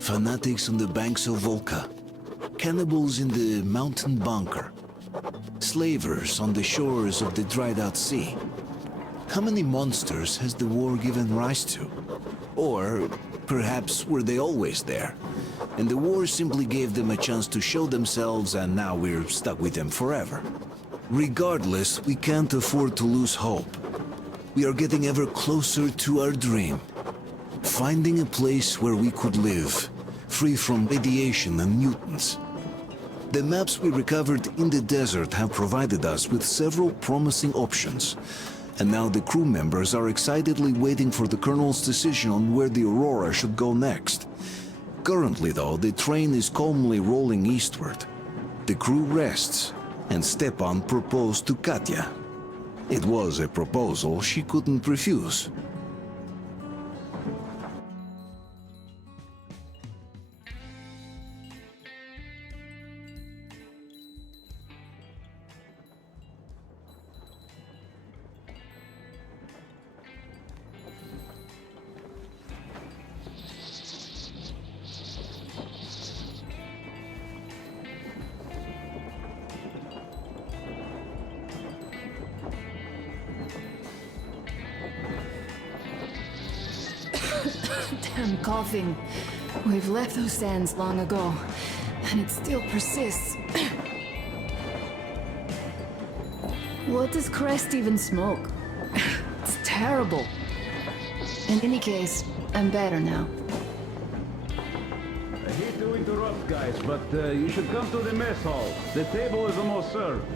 Fanatics on the banks of Volga. Cannibals in the mountain bunker. Slavers on the shores of the dried-out sea. How many monsters has the war given rise to? Or perhaps were they always there, and the war simply gave them a chance to show themselves and now we're stuck with them forever? Regardless, we can't afford to lose hope. We are getting ever closer to our dream. Finding a place where we could live, free from radiation and mutants. The maps we recovered in the desert have provided us with several promising options, and now the crew members are excitedly waiting for the Colonel's decision on where the Aurora should go next. Currently, though, the train is calmly rolling eastward. The crew rests, and Stepan proposed to Katya. It was a proposal she couldn't refuse. Damn coughing. We've left those sands long ago, and it still persists. What does Crest even smoke? It's terrible. In any case, I'm better now. I hate to interrupt, guys, but you should come to the mess hall. The table is almost served.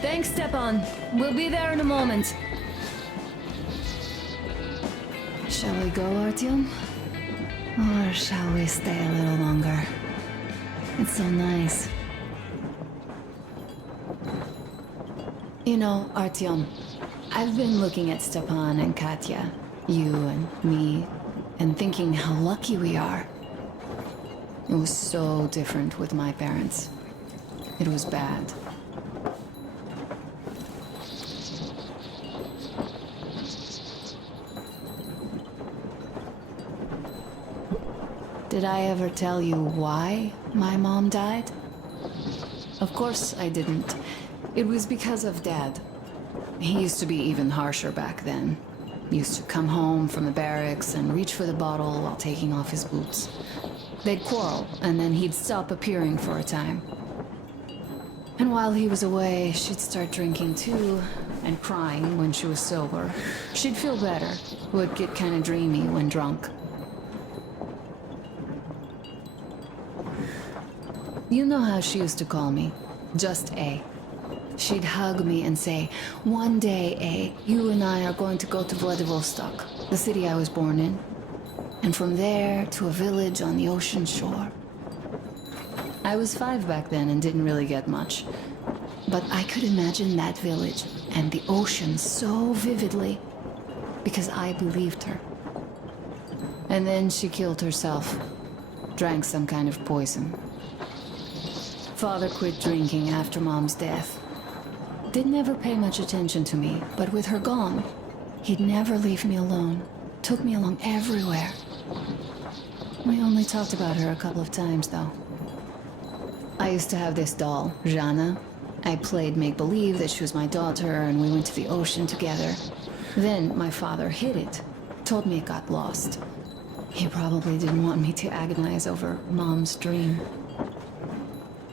Thanks, Stepan. We'll be there in a moment. Shall we go, Artyom? Or shall we stay a little longer? It's so nice. You know, Artyom, I've been looking at Stepan and Katya, you and me, and thinking how lucky we are. It was so different with my parents. It was bad. Did I ever tell you why my mom died? Of course I didn't. It was because of Dad. He used to be even harsher back then. He used to come home from the barracks and reach for the bottle while taking off his boots. They'd quarrel, and then he'd stop appearing for a time. And while he was away, she'd start drinking too, and crying when she was sober. She'd feel better, would get kinda dreamy when drunk. You know how she used to call me? Just A. She'd hug me and say, "One day, A, you and I are going to go to Vladivostok, the city I was born in. And from there to a village on the ocean shore." I was 5 back then and didn't really get much. But I could imagine that village and the ocean so vividly, because I believed her. And then she killed herself, drank some kind of poison. Father quit drinking after Mom's death. Didn't ever pay much attention to me, but with her gone, he'd never leave me alone. Took me along everywhere. We only talked about her a couple of times, though. I used to have this doll, Jana. I played make-believe that she was my daughter, and we went to the ocean together. Then my father hid it, told me it got lost. He probably didn't want me to agonize over Mom's dream.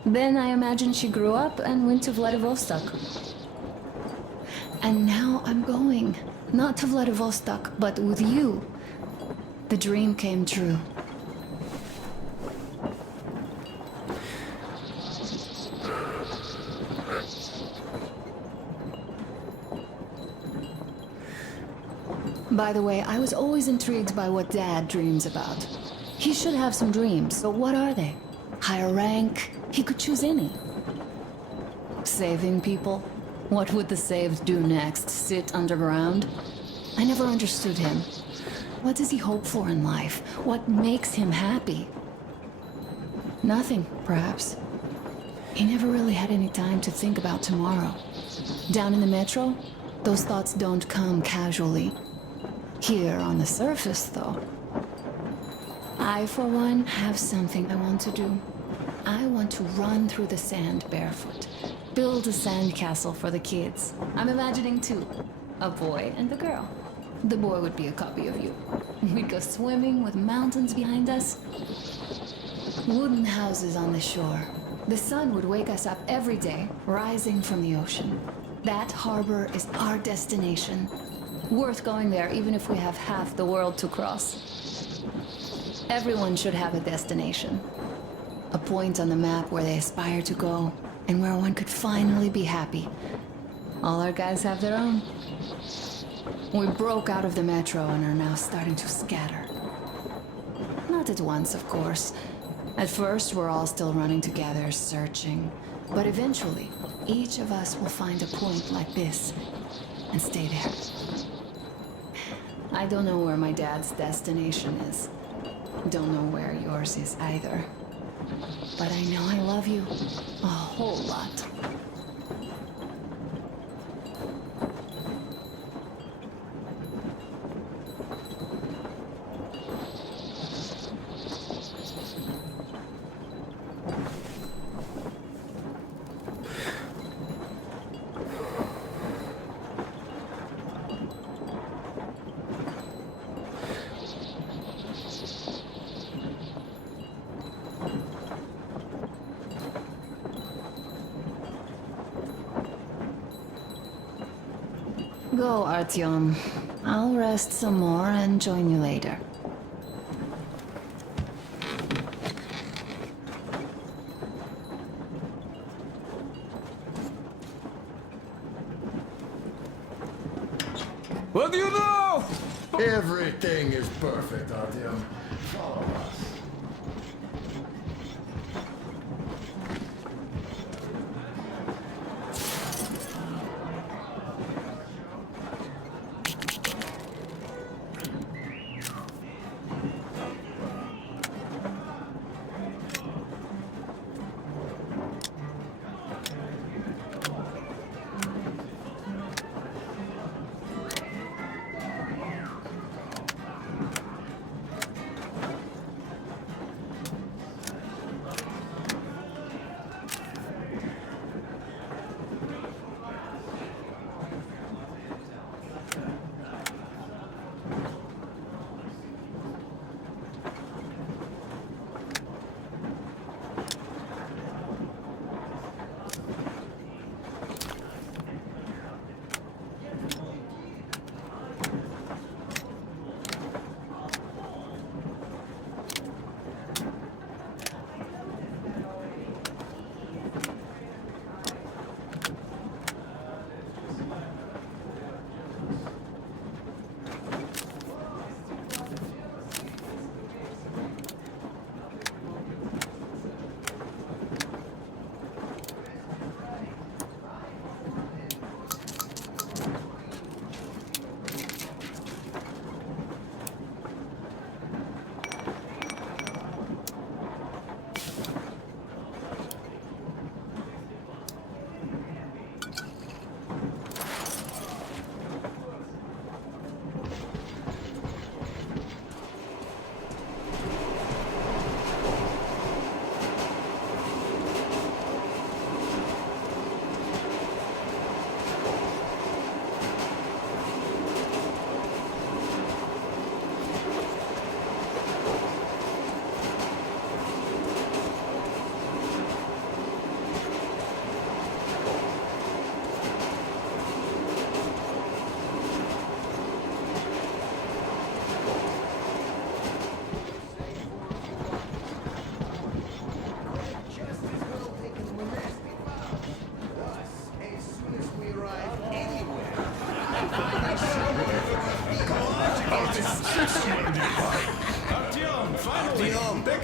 Then I imagine she grew up and went to Vladivostok. And now I'm going. Not to Vladivostok, but with you. The dream came true. By the way, I was always intrigued by what Dad dreams about. He should have some dreams, but what are they? Higher rank? He could choose any. Saving people? What would the saved do next? Sit underground? I never understood him. What does he hope for in life? What makes him happy? Nothing, perhaps. He never really had any time to think about tomorrow. Down in the metro, those thoughts don't come casually. Here on the surface, though. I, for one, have something I want to do. I want to run through the sand barefoot. Build a sandcastle for the kids. I'm imagining two. A boy and a girl. The boy would be a copy of you. We'd go swimming with mountains behind us. Wooden houses on the shore. The sun would wake us up every day, rising from the ocean. That harbor is our destination. Worth going there even if we have half the world to cross. Everyone should have a destination. A point on the map where they aspire to go, and where one could finally be happy. All our guys have their own. We broke out of the metro and are now starting to scatter. Not at once, of course. At first, we're all still running together, searching. But eventually, each of us will find a point like this, and stay there. I don't know where my dad's destination is. Don't know where yours is either. But I know I love you a whole lot. Go, Artyom. I'll rest some more and join you later. What do you know? Everything is perfect, Artyom. Follow us.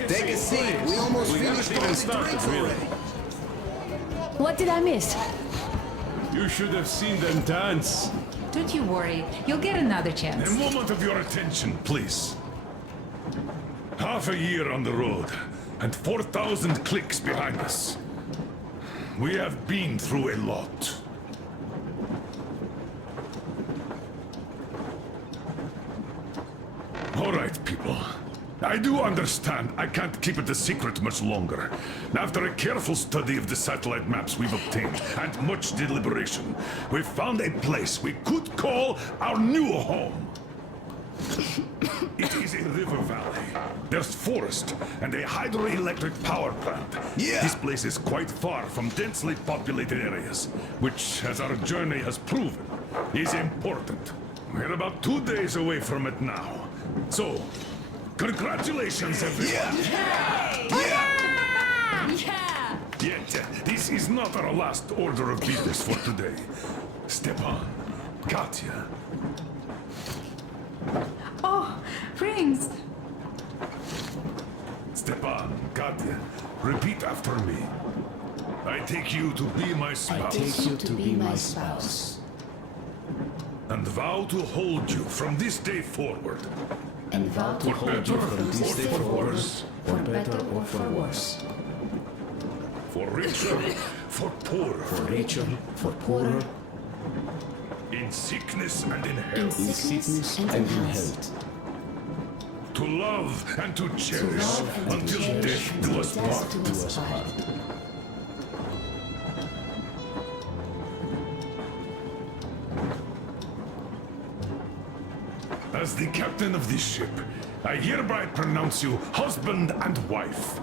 Take a seat. We almost finished all the drinks already. What did I miss? You should have seen them dance. Don't you worry. You'll get another A chance. moment of your attention, please. Half a year on the road, and 4,000 clicks behind us. We have been through a lot. All right, people. I do understand. I can't keep it a secret much longer. After a careful study of the satellite maps we've obtained, and much deliberation, we've found a place we could call our new home. It is a river valley. There's forest and a hydroelectric power plant. Yeah. This place is quite far from densely populated areas, which, as our journey has proven, is important. We're about 2 days away from it now. So, congratulations, everyone. Yet, this is not our last order of business for today. Stepan, Katya. Oh, rings. Stepan, Katya, repeat after me. I take you to be my spouse. I take you to be my spouse. And vow to hold you from this day forward. And vow to hold you from this day forward, for for better or for worse. For richer, for poorer. For richer, for poorer, In sickness and in in health. sickness and in health. To love and to cherish Love and to until cherish death do until us death part. do us part. As the captain of this ship, I hereby pronounce you husband and wife.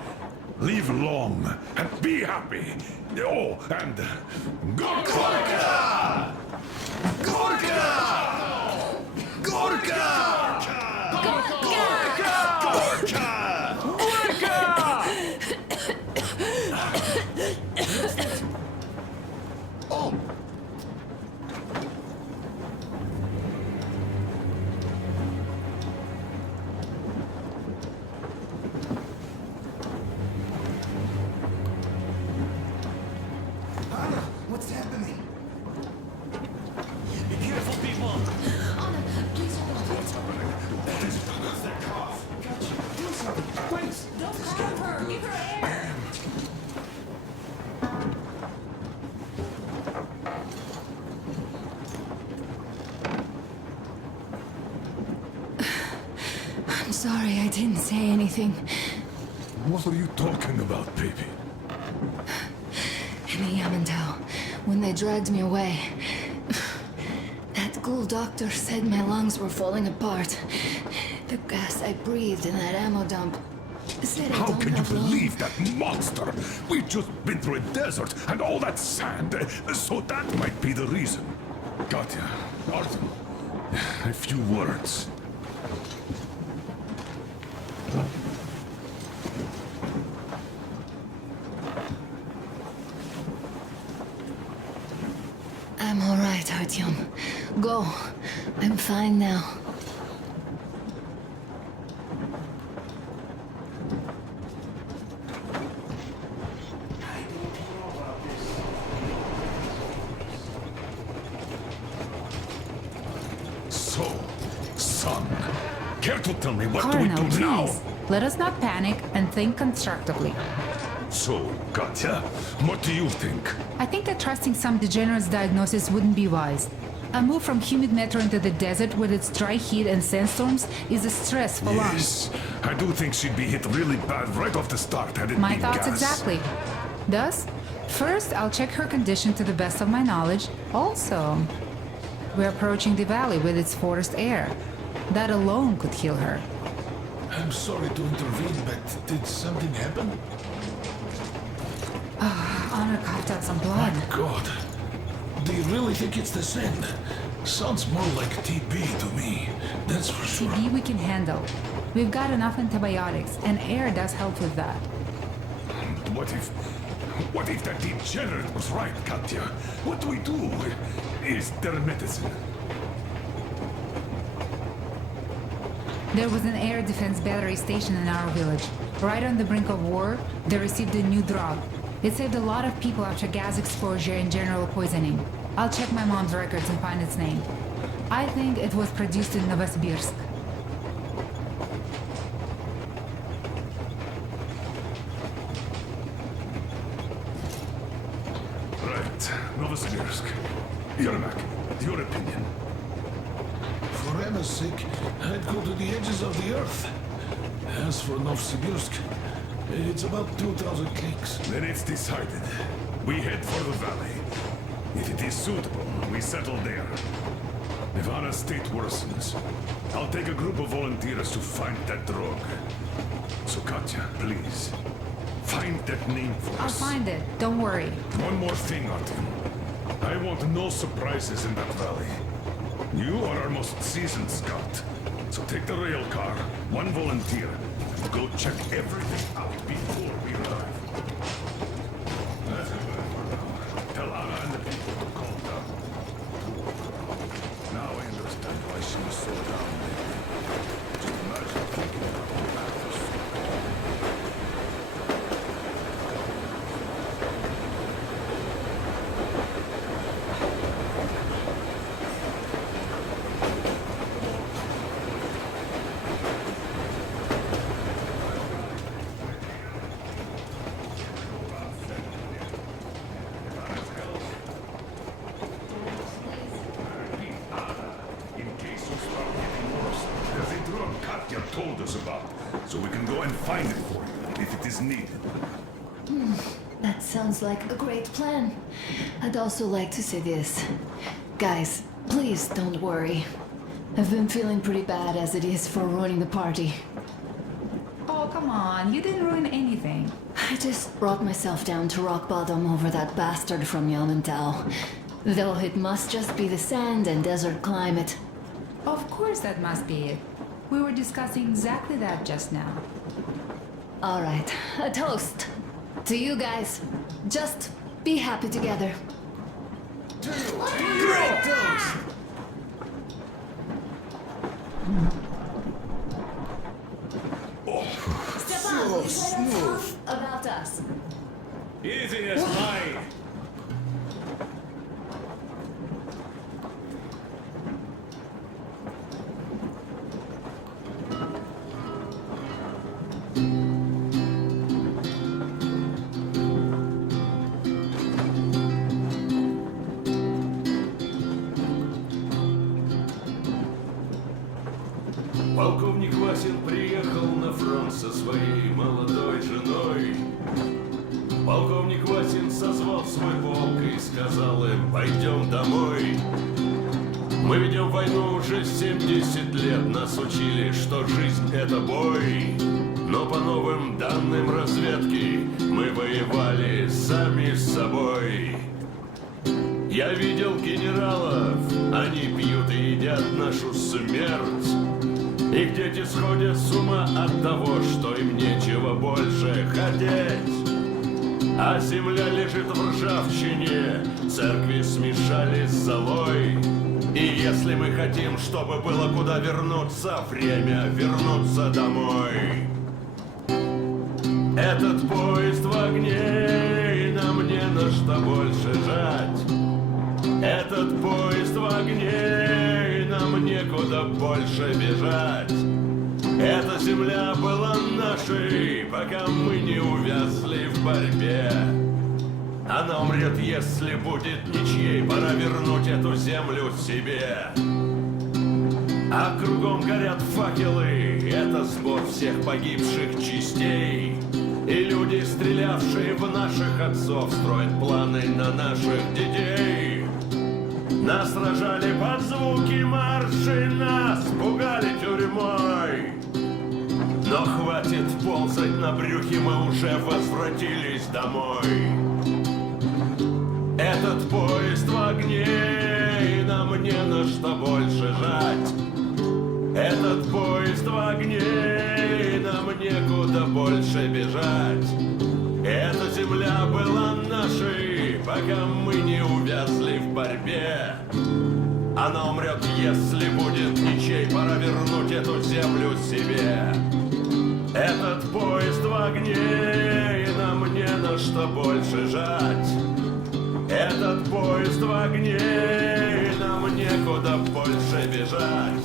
Live long and be happy. Oh, and Gorka! Gorka! Gorka! Oh! Anna, what's happening? Be careful, people! Anna, please hold on. what's happening? What is it? What's that cough? Please! Don't harm her. Give her air. I'm sorry I didn't say anything. What are you talking about, baby? In the Yamantau, when they dragged me away, that ghoul doctor said my lungs were falling apart. The gas I breathed in that ammo dump said I How don't can you have long. believe that monster? We've just been through a desert and all that sand, so that might be the reason. Katya, Artem, a few words. I'm all right, Artyom. Go. I'm fine now. So, son, care to tell me what Colonel, do we do now? please. Let us not panic and think constructively. So, Katya, what do you think? I think that trusting some degenerate's diagnosis wouldn't be wise. A move from humid metro into the desert with its dry heat and sandstorms is a stress for lungs. Yes, I do think she'd be hit really bad right off the start had it My been thoughts gas. exactly. Thus, first I'll check her condition to the best of my knowledge. Also, we're approaching the valley with its forest air. That alone could heal her. I'm sorry to intervene, but did something happen? Honor coughed out some blood. God. Do you really think it's the sand? Sounds more like TB to me. That's for sure. TB we can handle. We've got enough antibiotics, and air does help with that. What if that degenerate was right, Katya? What do we do? Is there medicine? There was an air defense battery station in our village. Right on the brink of war, they received a new drug. It saved a lot of people after gas exposure and general poisoning. I'll check my mom's records and find its name. I think it was produced in Novosibirsk. Right, Novosibirsk. Yermak, your opinion? For Emma's sake, I'd go to the edges of the earth. compass for Novosibirsk. It's about 2,000 clicks. Then it's decided. We head for the valley. If it is suitable, we settle there. If Anna's state worsens, I'll take a group of volunteers to find that drug. So Katya, please, find that name for I'll us. find it. Don't worry. One more thing, Artyom. I want no surprises in that valley. You are our most seasoned scout. So take the rail car, one volunteer, and go check everything out before we arrive. That's it for now. Tell Anna and the people to calm down. Now I understand why she was so down lately. Just imagine thinking about the after. Told us about, so we can go and find it for you if it is needed. That sounds like a great plan. I'd also like to say this. Guys, please don't worry. I've been feeling pretty bad as it is for ruining the party. Oh, come on. You didn't ruin anything. I just brought myself down to rock bottom over that bastard from Yamantau. Though it must just be the sand and desert climate. Of course that must be it. We were discussing exactly that just now. All right, a toast to you guys. Just be happy together. Great toast! Stepan, So you said smooth. about us. Easy as pie. Полковник Васин приехал на фронт со своей молодой женой. Полковник Васин созвал свой полк и сказал им: пойдем домой. Мы ведем войну уже 70 лет, нас учили, что жизнь это бой. Но по новым данным разведки мы воевали сами с собой. Я видел генералов, они пьют и едят нашу смерть. Их дети сходят с ума от того, что им нечего больше хотеть. А земля лежит в ржавчине, церкви смешались с золой. И если мы хотим, чтобы было куда вернуться, время вернуться домой. Этот поезд в огне, и нам не на что больше жать. Этот поезд в огне, и нам некуда больше бежать. Эта земля была нашей, пока мы не увязли в борьбе. Она умрет, если будет ничьей, пора вернуть эту землю себе. А кругом горят факелы, это сбор всех погибших частей. И люди, стрелявшие в наших отцов, строят планы на наших детей. Нас сражали под звуки маршей, нас пугали тюрьмой. Но хватит ползать на брюхе, мы уже возвратились домой. Этот поезд в огне, и нам не на что больше жать. Этот поезд в огне, и нам некуда больше бежать. Эта земля была нашей, пока мы не увязли в борьбе. Она умрет, если будет ничей, пора вернуть эту землю себе. Этот поезд в огне, и нам не на что больше жать. Этот поезд в огне, и нам некуда больше бежать.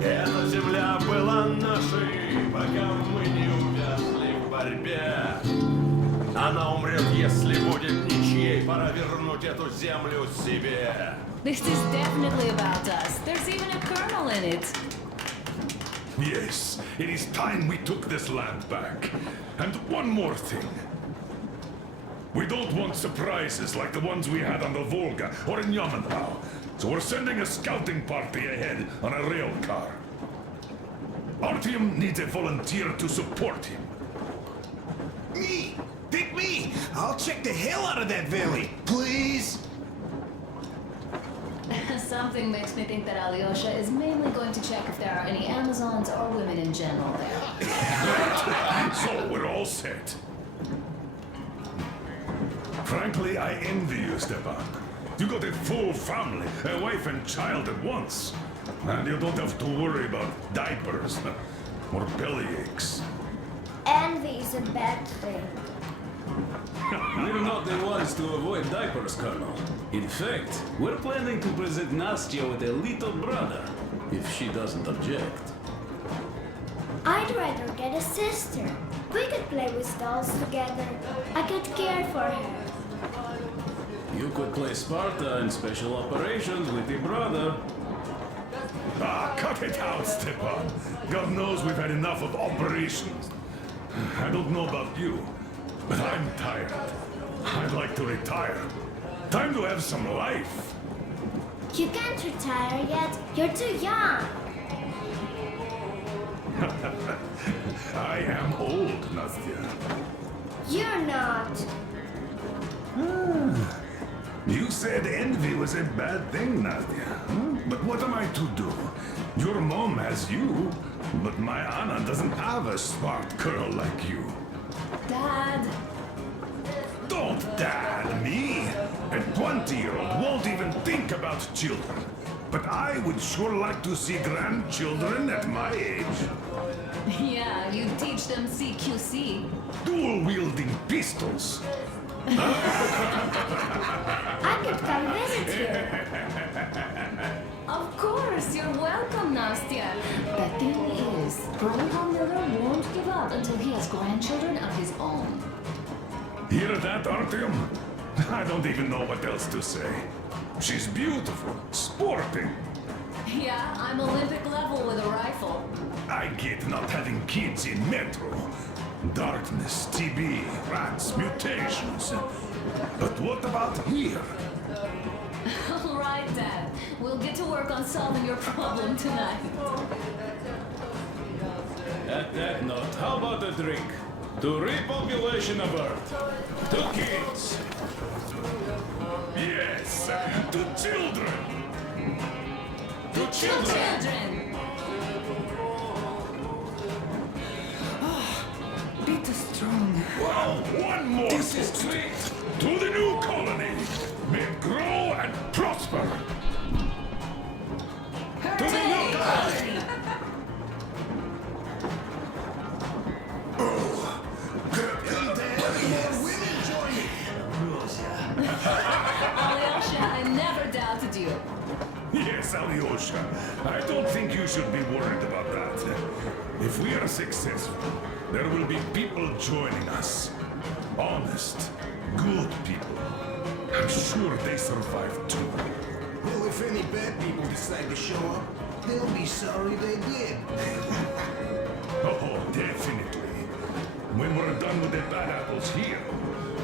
Эта земля была нашей, пока мы не увязли в борьбе. Она умрет, если будет ничьей, пора вернуть эту землю себе. This is definitely about us. There's even a colonel in it. Yes, it is time we took this land back. And one more thing. We don't want surprises like the ones we had on the Volga or in Yamantau. So we're sending a scouting party ahead on a rail car. Artyom needs a volunteer to support him. Me! Pick me! I'll check the hell out of that valley, please! Something makes me think that Alyosha is mainly going to check if there are any Amazons or women in general there. So we're all set. Frankly, I envy you, Stepan. You got a full family, a wife and child at once. And you don't have to worry about diapers or belly aches. Envy is a bad thing. We're not the ones to avoid diapers, Colonel. In fact, we're planning to present Nastya with a little brother, if she doesn't object. I'd rather get a sister. We could play with dolls together. I could care for her. You could play Sparta in special operations with your brother. Ah, cut it out, Stepan. God knows we've had enough of operations. I don't know about you, but I'm tired. I'd like to retire. Time to have some life. You can't retire yet. You're too young. I am old, Nastya. You're not. You said envy was a bad thing, Nastya. But what am I to do? Your mom has you, but my Anna doesn't have a smart girl like you. Dad! Don't dad me! A 20-year-old won't even think about children. But I would sure like to see grandchildren at my age. Yeah, you teach them CQC. Dual-wielding pistols. I could come visit you. Of course, you're welcome, Nastya. The thing is, Grandpa Miller won't give up until he has grandchildren of his own. Hear that, Artyom? I don't even know what else to say. She's beautiful, sporting. Yeah, I'm Olympic level with a rifle. I get not having kids in Metro. Darkness, TB, rats, mutations. But what about here? All right, Dad. We'll get to work on solving your problem tonight. At that note, how about a drink? To repopulation of Earth. To kids. Yes, to children. To children. Be too strong. Well, one more. This is great! To the new colony. May it grow and prosper. To the new colony. Alyosha, I never doubted you. Yes, Alyosha. I don't think you should be worried about that. If we are successful, there will be people joining us. Honest, good people. I'm sure they survive too. Well, if any bad people decide to show up, they'll be sorry they did. Oh, definitely. When we're done with the bad apples here,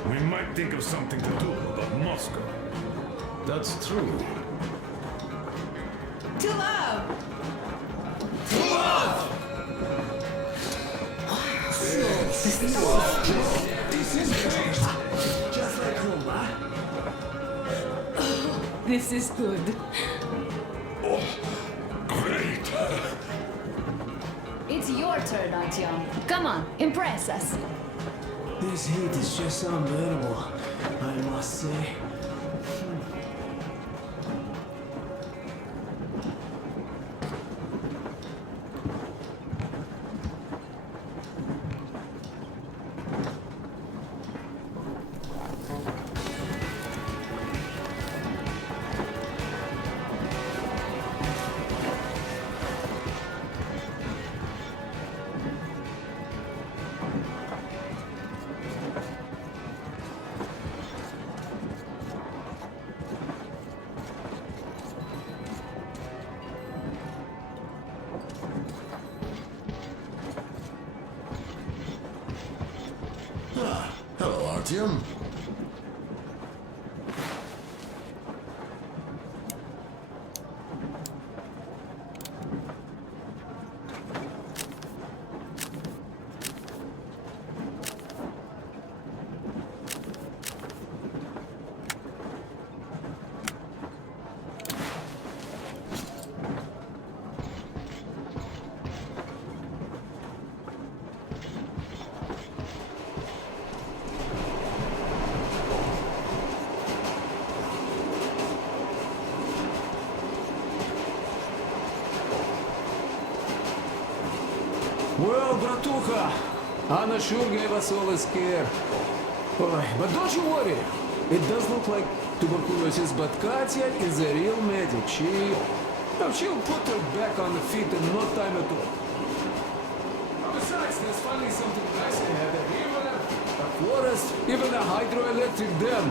we might think of something to do about Moscow. That's true. To love! This is great! Just like home, huh? This is good. Great! It's your turn, Artyom. Come on, impress us. This heat is just unbearable, I must say. Hello, Artyom. Well, bratucha, Anna sure gave us all a scare. Oi, but don't you worry. It does look like tuberculosis, but Katya is a real medic. She'll put her back on the feet in no time at all. Besides, there's finally something nice ahead. A river, a forest, even a hydroelectric dam.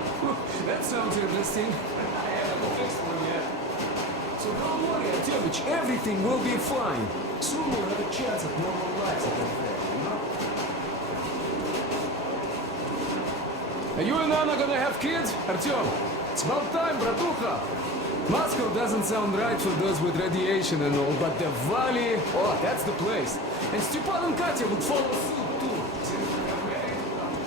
That sounds interesting. I haven't fixed one yet. So don't worry, Artyomich, everything will be fine. Soon we'll have a chance at normal lives at that fair, you know? Are you and Anna gonna have kids, Artyom? It's about time, bratucha. Moscow doesn't sound right for those with radiation and all, but the valley, oh, that's the place. And Stepan and Katya would follow suit, too. Since they're ready to come.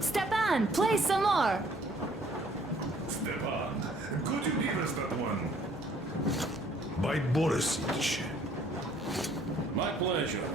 Stepan, play some more! Stepan, could you give us that one? By Borisich. My pleasure.